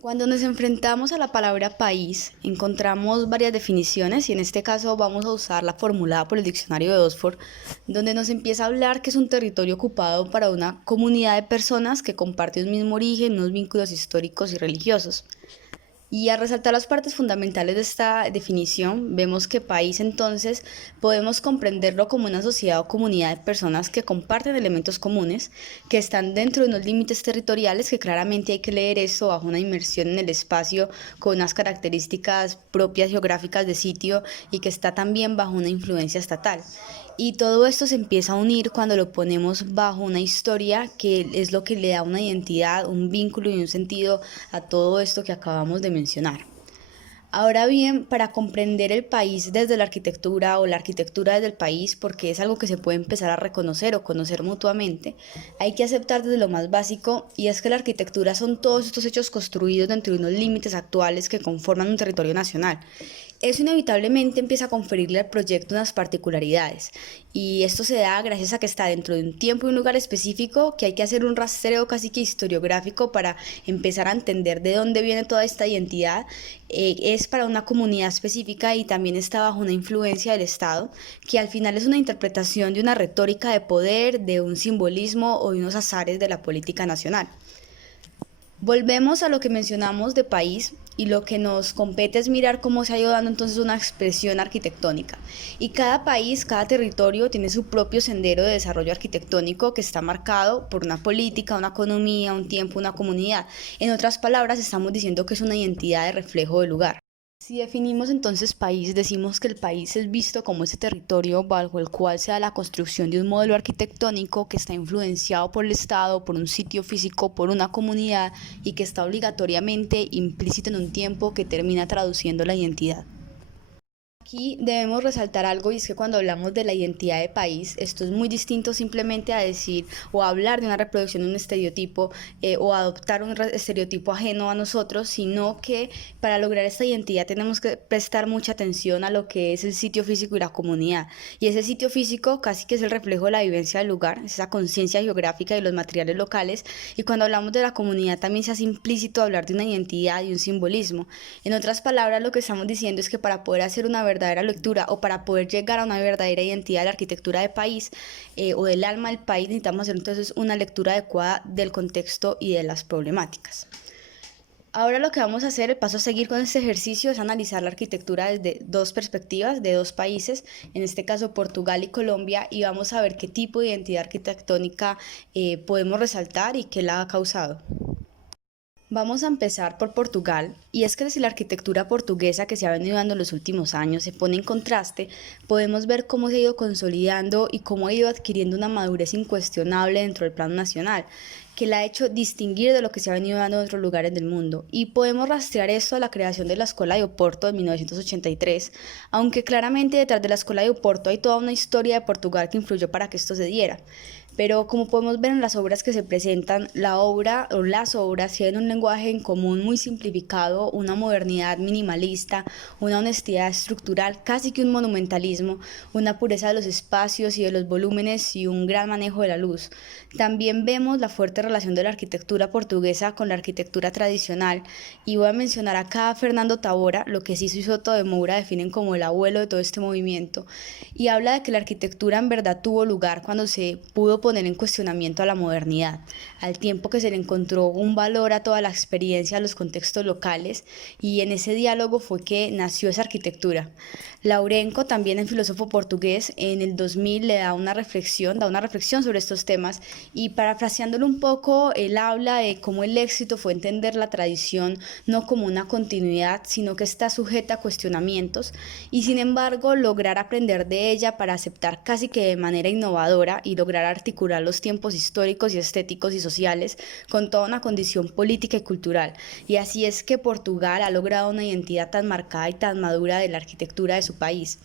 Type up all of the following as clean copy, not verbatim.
Cuando nos enfrentamos a la palabra país, encontramos varias definiciones y en este caso vamos a usar la formulada por el diccionario de Oxford, donde nos empieza a hablar que es un territorio ocupado para una comunidad de personas que comparte un mismo origen, unos vínculos históricos y religiosos. Y al resaltar las partes fundamentales de esta definición, vemos que país entonces podemos comprenderlo como una sociedad o comunidad de personas que comparten elementos comunes, que están dentro de unos límites territoriales que claramente hay que leer esto bajo una inmersión en el espacio con unas características propias geográficas de sitio y que está también bajo una influencia estatal. Y todo esto se empieza a unir cuando lo ponemos bajo una historia que es lo que le da una identidad, un vínculo y un sentido a todo esto que acabamos de mencionar. Ahora bien, para comprender el país desde la arquitectura o la arquitectura desde el país, porque es algo que se puede empezar a reconocer o conocer mutuamente, hay que aceptar desde lo más básico y es que la arquitectura son todos estos hechos construidos dentro de unos límites actuales que conforman un territorio nacional. Eso inevitablemente empieza a conferirle al proyecto unas particularidades y esto se da gracias a que está dentro de un tiempo y un lugar específico que hay que hacer un rastreo casi que historiográfico para empezar a entender de dónde viene toda esta identidad. Es para una comunidad específica y también está bajo una influencia del Estado, que al final es una interpretación de una retórica de poder, de un simbolismo o de unos azares de la política nacional. Volvemos a lo que mencionamos de país y lo que nos compete es mirar cómo se ha ido dando entonces una expresión arquitectónica. Y cada país, cada territorio tiene su propio sendero de desarrollo arquitectónico que está marcado por una política, una economía, un tiempo, una comunidad. En otras palabras, estamos diciendo que es una identidad de reflejo del lugar. Si definimos entonces país, decimos que el país es visto como ese territorio bajo el cual se da la construcción de un modelo arquitectónico que está influenciado por el Estado, por un sitio físico, por una comunidad y que está obligatoriamente implícito en un tiempo que termina traduciendo la identidad. Aquí debemos resaltar algo y es que cuando hablamos de la identidad de país, esto es muy distinto simplemente a decir o a hablar de una reproducción de un estereotipo o adoptar un estereotipo ajeno a nosotros, sino que para lograr esta identidad tenemos que prestar mucha atención a lo que es el sitio físico y la comunidad. Y ese sitio físico casi que es el reflejo de la vivencia del lugar, esa conciencia geográfica y los materiales locales. Y cuando hablamos de la comunidad también se hace implícito hablar de una identidad y un simbolismo. En otras palabras, lo que estamos diciendo es que para poder hacer una verdadera lectura o para poder llegar a una verdadera identidad de la arquitectura de país o del alma del país, necesitamos hacer entonces una lectura adecuada del contexto y de las problemáticas. Ahora lo que vamos a hacer, el paso a seguir con este ejercicio es analizar la arquitectura desde dos perspectivas de dos países, en este caso Portugal y Colombia, y vamos a ver qué tipo de identidad arquitectónica podemos resaltar y qué la ha causado. Vamos a empezar por Portugal, y es que si la arquitectura portuguesa que se ha venido dando en los últimos años se pone en contraste, podemos ver cómo se ha ido consolidando y cómo ha ido adquiriendo una madurez incuestionable dentro del plano nacional, que la ha hecho distinguir de lo que se ha venido dando en otros lugares del mundo. Y podemos rastrear esto a la creación de la Escuela de Oporto en 1983, aunque claramente detrás de la Escuela de Oporto hay toda una historia de Portugal que influyó para que esto se diera. Pero como podemos ver en las obras que se presentan, la obra o las obras tienen un lenguaje en común muy simplificado, una modernidad minimalista, una honestidad estructural, casi que un monumentalismo, una pureza de los espacios y de los volúmenes y un gran manejo de la luz. También vemos la fuerte relación de la arquitectura portuguesa con la arquitectura tradicional y voy a mencionar acá a Fernando Tavora, lo que Siso y Soto de Moura definen como el abuelo de todo este movimiento, y habla de que la arquitectura en verdad tuvo lugar cuando se pudo poner en cuestionamiento a la modernidad, al tiempo que se le encontró un valor a toda la experiencia, a los contextos locales, y en ese diálogo fue que nació esa arquitectura. Laurenco, también el filósofo portugués, en el 2000 le da una reflexión sobre estos temas, y parafraseándolo un poco, él habla de cómo el éxito fue entender la tradición no como una continuidad, sino que está sujeta a cuestionamientos, y sin embargo lograr aprender de ella para aceptar casi que de manera innovadora y lograr articular los tiempos históricos y estéticos y sociales con toda una condición política y cultural. Y así es que Portugal ha logrado una identidad tan marcada y tan madura de la arquitectura de su país.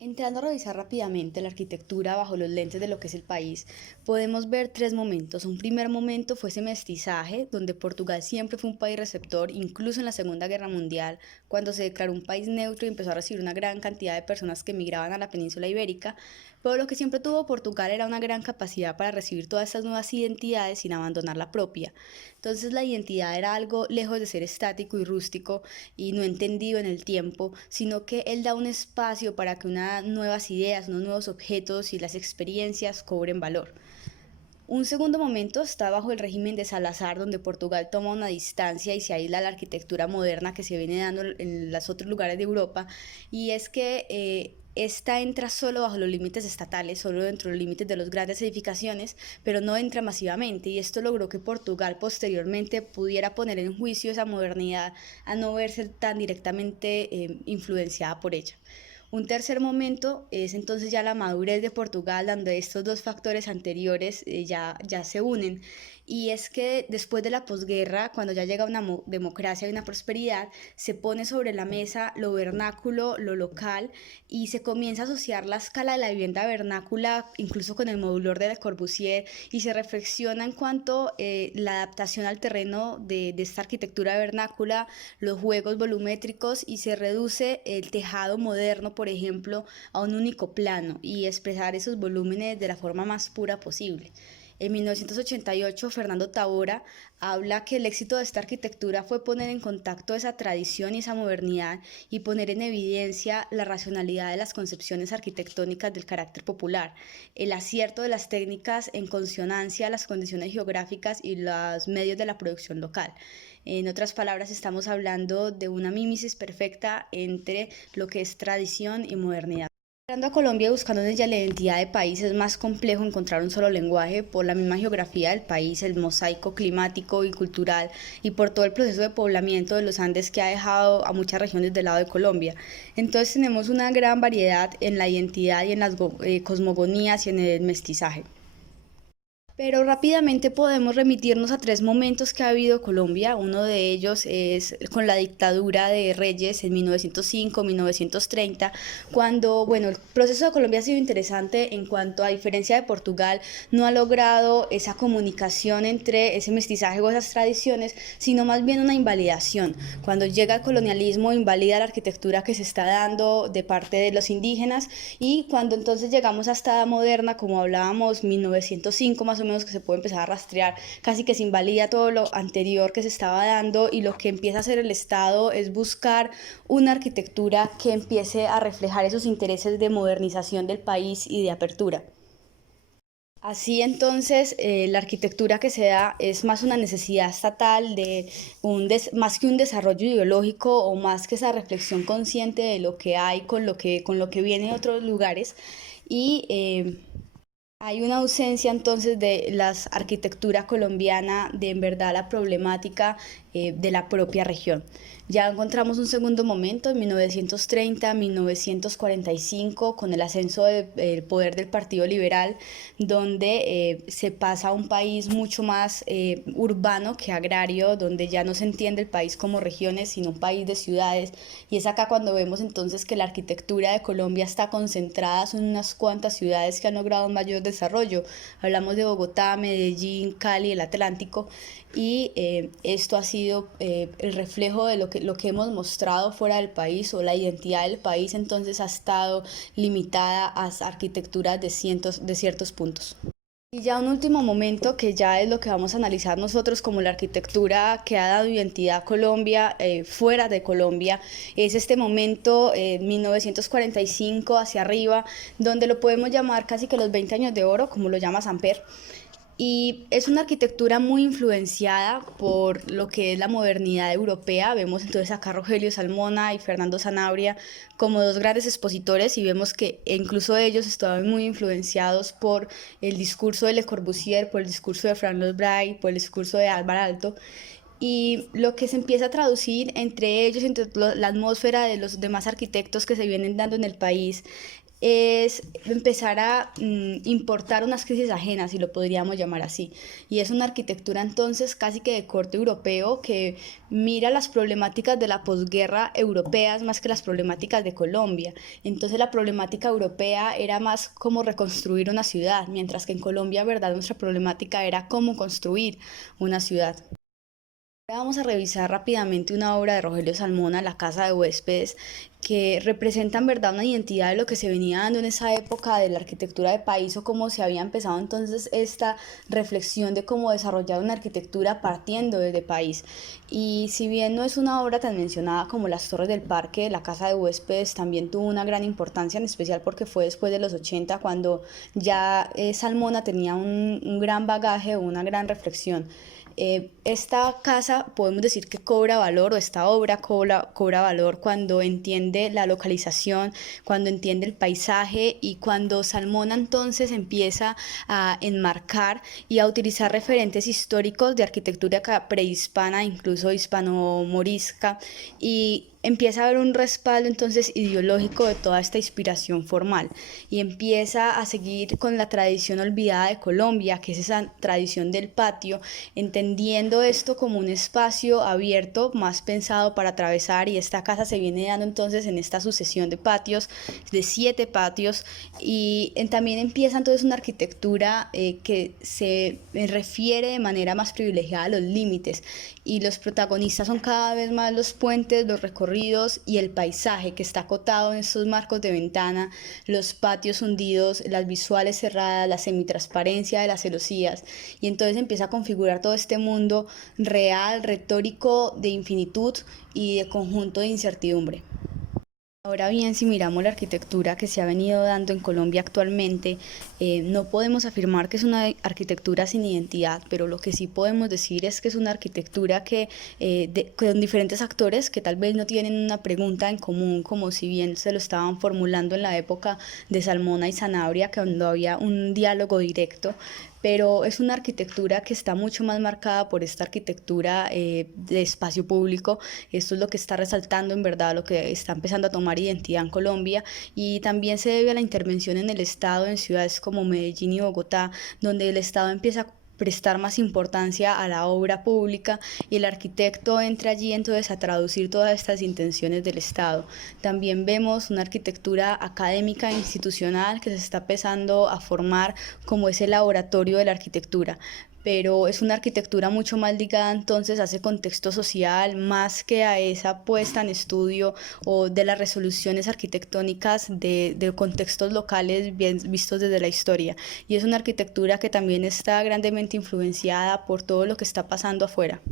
Entrando a revisar rápidamente la arquitectura bajo los lentes de lo que es el país, podemos ver tres momentos. Un primer momento fue ese mestizaje, donde Portugal siempre fue un país receptor, incluso en la Segunda Guerra Mundial, cuando se declaró un país neutro y empezó a recibir una gran cantidad de personas que emigraban a la península ibérica. Pero lo que siempre tuvo Portugal era una gran capacidad para recibir todas estas nuevas identidades sin abandonar la propia. Entonces la identidad era algo lejos de ser estático y rústico y no entendido en el tiempo, sino que él da un espacio para que unas nuevas ideas, unos nuevos objetos y las experiencias cobren valor. Un segundo momento está bajo el régimen de Salazar, donde Portugal toma una distancia y se aísla la arquitectura moderna que se viene dando en los otros lugares de Europa, y es que esta entra solo bajo los límites estatales, solo dentro de los límites de las grandes edificaciones, pero no entra masivamente, y esto logró que Portugal posteriormente pudiera poner en juicio esa modernidad a no verse tan directamente influenciada por ella. Un tercer momento es entonces ya la madurez de Portugal, donde estos dos factores anteriores ya se unen. Y es que después de la posguerra, cuando ya llega una democracia y una prosperidad, se pone sobre la mesa lo vernáculo, lo local, y se comienza a asociar la escala de la vivienda vernácula incluso con el modulor de Le Corbusier, y se reflexiona en cuanto la adaptación al terreno de esta arquitectura vernácula, los juegos volumétricos, y se reduce el tejado moderno, por ejemplo, a un único plano y expresar esos volúmenes de la forma más pura posible. En 1988, Fernando Tavora habla que el éxito de esta arquitectura fue poner en contacto esa tradición y esa modernidad y poner en evidencia la racionalidad de las concepciones arquitectónicas del carácter popular, el acierto de las técnicas en consonancia a las condiciones geográficas y los medios de la producción local. En otras palabras, estamos hablando de una mímesis perfecta entre lo que es tradición y modernidad. Entrando a Colombia y buscando en ella la identidad de país, es más complejo encontrar un solo lenguaje por la misma geografía del país, el mosaico climático y cultural, y por todo el proceso de poblamiento de los Andes que ha dejado a muchas regiones del lado de Colombia. Entonces tenemos una gran variedad en la identidad y en las cosmogonías y en el mestizaje. Pero rápidamente podemos remitirnos a tres momentos que ha habido Colombia. Uno de ellos es con la dictadura de Reyes en 1905-1930, cuando, bueno, el proceso de Colombia ha sido interesante en cuanto, a diferencia de Portugal, no ha logrado esa comunicación entre ese mestizaje o esas tradiciones, sino más bien una invalidación. Cuando llega el colonialismo, invalida la arquitectura que se está dando de parte de los indígenas, y cuando entonces llegamos hasta la moderna, como hablábamos, 1905 más o menos, que se puede empezar a rastrear, casi que se invalida todo lo anterior que se estaba dando, y lo que empieza a hacer el Estado es buscar una arquitectura que empiece a reflejar esos intereses de modernización del país y de apertura. Así entonces, la arquitectura que se da es más una necesidad estatal de más que un desarrollo ideológico, o más que esa reflexión consciente de lo que hay con lo que viene de otros lugares, y hay una ausencia entonces de la arquitectura colombiana, de en verdad la problemática de la propia región. Ya encontramos un segundo momento en 1930-1945 con el ascenso del poder del Partido Liberal, donde se pasa a un país mucho más urbano que agrario, donde ya no se entiende el país como regiones, sino un país de ciudades. Y es acá cuando vemos entonces que la arquitectura de Colombia está concentrada en unas cuantas ciudades que han logrado un mayor desarrollo. Hablamos de Bogotá, Medellín, Cali, el Atlántico, y esto ha sido el reflejo de lo que hemos mostrado fuera del país, o la identidad del país entonces ha estado limitada a arquitecturas de ciertos puntos. Y ya un último momento, que ya es lo que vamos a analizar nosotros como la arquitectura que ha dado identidad a Colombia fuera de Colombia, es este momento 1945 hacia arriba, donde lo podemos llamar casi que los 20 años de oro, como lo llama Samper. Y es una arquitectura muy influenciada por lo que es la modernidad europea. Vemos entonces acá a Rogelio Salmona y Fernando Sanabria como dos grandes expositores, y vemos que incluso ellos estaban muy influenciados por el discurso de Le Corbusier, por el discurso de Frank Lloyd Wright, por el discurso de Alvar Aalto. Y lo que se empieza a traducir entre ellos, entre la atmósfera de los demás arquitectos que se vienen dando en el país, es empezar a importar unas crisis ajenas, si lo podríamos llamar así. Y es una arquitectura entonces casi que de corte europeo que mira las problemáticas de la posguerra europeas más que las problemáticas de Colombia. Entonces la problemática europea era más cómo reconstruir una ciudad, mientras que en Colombia, verdad, nuestra problemática era cómo construir una ciudad. Ahora vamos a revisar rápidamente una obra de Rogelio Salmona, La Casa de Huéspedes, que representa en verdad una identidad de lo que se venía dando en esa época de la arquitectura de país o cómo se había empezado entonces esta reflexión de cómo desarrollar una arquitectura partiendo desde país. Y si bien no es una obra tan mencionada como Las Torres del Parque, La Casa de Huéspedes también tuvo una gran importancia, en especial porque fue después de los 80 cuando ya Salmona tenía un gran bagaje o una gran reflexión. Esta casa podemos decir que cobra valor o esta obra cobra valor cuando entiende la localización, cuando entiende el paisaje y cuando Salmona entonces empieza a enmarcar y a utilizar referentes históricos de arquitectura prehispana, incluso hispano-morisca, y empieza a haber un respaldo entonces ideológico de toda esta inspiración formal y empieza a seguir con la tradición olvidada de Colombia, que es esa tradición del patio, entendiendo esto como un espacio abierto más pensado para atravesar, y esta casa se viene dando entonces en esta sucesión de patios, de 7 patios, y también empieza entonces una arquitectura que se refiere de manera más privilegiada a los límites, y los protagonistas son cada vez más los puentes, los recorridos y el paisaje que está acotado en estos marcos de ventana, los patios hundidos, las visuales cerradas, la semitransparencia de las celosías, y entonces empieza a configurar todo este mundo real, retórico, de infinitud y de conjunto de incertidumbre. Ahora bien, si miramos la arquitectura que se ha venido dando en Colombia actualmente, no podemos afirmar que es una arquitectura sin identidad, pero lo que sí podemos decir es que es una arquitectura con diferentes actores que tal vez no tienen una pregunta en común, como si bien se lo estaban formulando en la época de Salmona y Sanabria, cuando había un diálogo directo, pero es una arquitectura que está mucho más marcada por esta arquitectura de espacio público. Esto es lo que está resaltando en verdad, lo que está empezando a tomar identidad en Colombia, y también se debe a la intervención en el Estado en ciudades como Medellín y Bogotá, donde el Estado empieza a prestar más importancia a la obra pública y el arquitecto entra allí entonces a traducir todas estas intenciones del Estado. También vemos una arquitectura académica e institucional que se está empezando a formar como ese laboratorio de la arquitectura, pero es una arquitectura mucho más ligada entonces a ese contexto social, más que a esa puesta en estudio o de las resoluciones arquitectónicas de contextos locales bien vistos desde la historia. Y es una arquitectura que también está grandemente influenciada por todo lo que está pasando afuera.